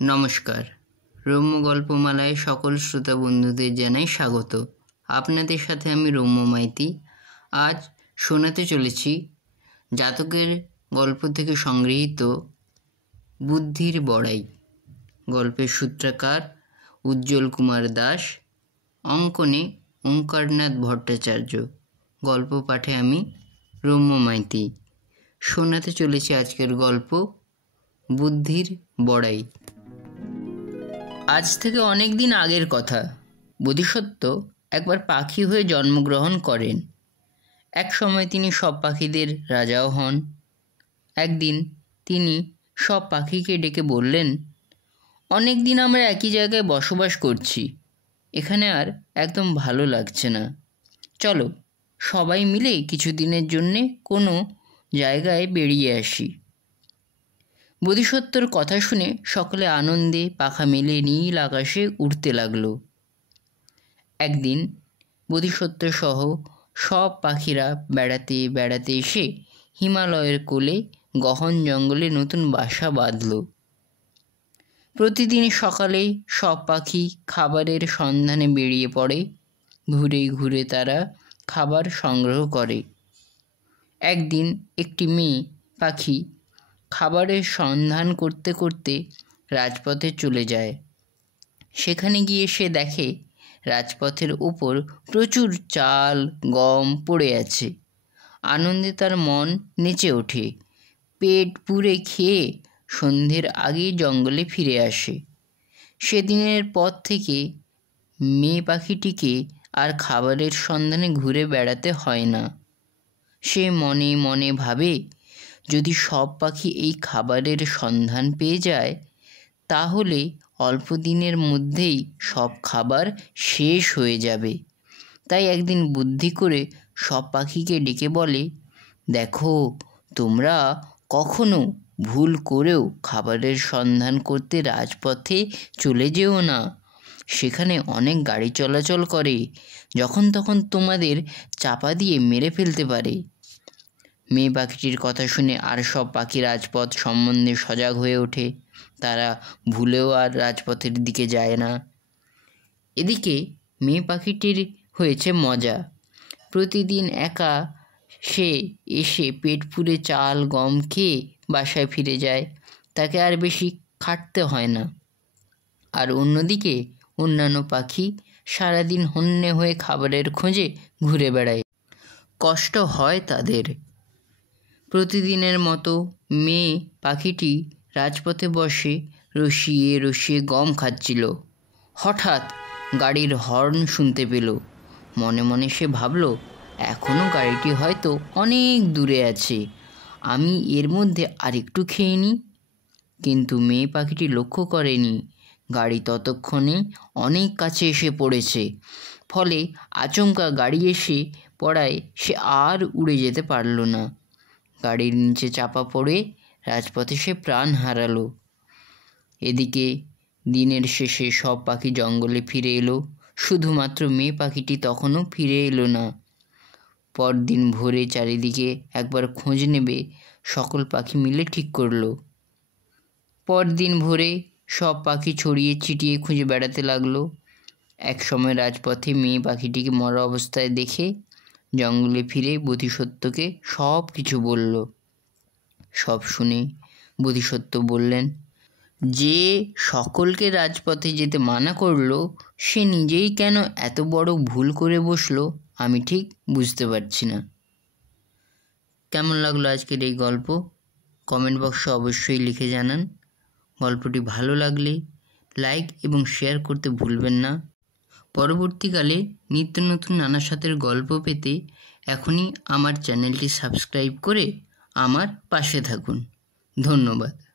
নমস্কার। রম্য গল্পমালায় সকল শ্রোতা বন্ধুদের জানাই স্বাগত। আপনাদের সাথে আমি রম্য মাইতি। আজ শোনাতে চলেছি জাতকের গল্প থেকে সংগৃহীত বুদ্ধির বড়াই। গল্পের সূত্রকার উজ্জ্বল কুমার দাস, অঙ্কনে ওঙ্কারনাথ ভট্টাচার্য, গল্প পাঠে আমি রম্য মাইতি। শোনাতে চলেছি আজকের গল্প বুদ্ধির বড়াই। আজ থেকে অনেক দিন আগের কথা। বোধিসত্ত্ব একবার পাখি হয়ে জন্মগ্রহণ করেন। এক সময় তিনি সব পাখিদের রাজাও হন। একদিন তিনি সব পাখিকে ডেকে বললেন, অনেক দিন আমরা একই জায়গায় বসবাস করছি, এখানে আর একদম ভালো লাগছে না। চলো সবাই মিলে কিছুদিনের জন্যে কোনো জায়গায় বেরিয়ে আসি। বোধিসত্ত্বর কথা শুনে সকলে আনন্দে পাখা মেলে নীল আকাশে উড়তে লাগলো। একদিন বোধিসত্ত্ব সহ সব পাখিরা বেড়াতে বেড়াতে এসে হিমালয়ের কোলে গহন জঙ্গলে নতুন বাসা বাঁধল। প্রতিদিন সকালে সব পাখি খাবারের সন্ধানে বেরিয়ে পড়ে। ঘুরে ঘুরে তারা খাবার সংগ্রহ করে। একদিন একটি মেয়ে পাখি খাবারের সন্ধান করতে করতে রাজপথে চলে যায়। সেখানে গিয়ে সে দেখে রাজপথের উপর প্রচুর চাল গম পড়ে আছে। আনন্দে তার মন নেচে ওঠে। পেট পুড়ে খেয়ে সন্ধ্যের আগেই জঙ্গলে ফিরে আসে। সেদিনের পর থেকে মেয়ে পাখিটিকে আর খাবারের সন্ধানে ঘুরে বেড়াতে হয় না। সে মনে মনে ভাবে, যদি সব পাখি এই খাবারের সন্ধান পেয়ে যায় তাহলে অল্প দিনের মধ্যেই সব খাবার শেষ হয়ে যাবে। তাই একদিন বুদ্ধি করে সব পাখিকে ডেকে বলে, দেখো, তোমরা কখনো ভুল করেও খাবারের সন্ধান করতে রাজপথে চলে যেও না। সেখানে অনেক গাড়ি চলাচল করে, যখন তখন তোমাদের চাপা দিয়ে মেরে ফেলতে পারে। মেয়ে পাখিটির কথা শুনে আর সব পাখি রাজপথ সম্বন্ধে সজাগ হয়ে ওঠে। তারা ভুলেও আর রাজপথের দিকে যায় না। এদিকে মেয়ে পাখিটির হয়েছে মজা। প্রতিদিন একা সে এসে পেট পুড়ে চাল গম খেয়ে বাসায় ফিরে যায়। তাকে আর বেশি খাটতে হয় না। আর অন্যদিকে অন্যান্য পাখি সারাদিন হন্যে হয়ে খাবারের খোঁজে ঘুরে বেড়ায়। কষ্ট হয় তাদের। প্রতিদিনের মতো মেয়ে পাখিটি রাজপথে বসে রসিয়ে রসিয়ে গম খাচ্ছিল। হঠাৎ গাড়ির হর্ন শুনতে পেল। মনে মনে সে ভাবল, এখনও গাড়িটি হয়তো অনেক দূরে আছে, আমি এর মধ্যে আরেকটু খেয়ে নিই। কিন্তু মেয়ে পাখিটি লক্ষ্য করেনি গাড়ি ততক্ষণে অনেক কাছে এসে পড়েছে। ফলে আচমকা গাড়ি এসে পড়ায় সে আর উড়ে যেতে পারল না। গাড়ির নিচে চাপা পড়ে রাজপথে সে প্রাণ হারালো। এদিকে দিনের শেষে সব পাখি জঙ্গলে ফিরে এলো। শুধুমাত্র মেয়ে পাখিটি তখনও ফিরে এলো না। পরদিন ভোরে চারিদিকে একবার খোঁজ নেবে সকল পাখি মিলে ঠিক করলো। পরদিন ভোরে সব পাখি ছড়িয়ে ছিটিয়ে খুঁজে বেড়াতে লাগলো। এক সময় রাজপথে মেয়ে পাখিটিকে মরা অবস্থায় দেখে জঙ্গলে ফিরে বোধিসত্ত্বকে সব কিছু বলল। সব শুনে বোধিসত্ত্ব বললেন, যে সকলকে রাজপথে যেতে মানা করলো সে নিজেই কেন এত বড় ভুল করে বসলো আমি ঠিক বুঝতে পারছি না। কেমন লাগলো আজকের এই গল্প? কমেন্ট বক্সে অবশ্যই লিখে জানান। গল্পটি ভালো লাগলে লাইক এবং শেয়ার করতে ভুলবেন না। পরবর্তীকালে নিত্য নতুন নানা স্বাদের গল্প পেতে এখনই আমার চ্যানেলটি সাবস্ক্রাইব করে আমার পাশে থাকুন। ধন্যবাদ।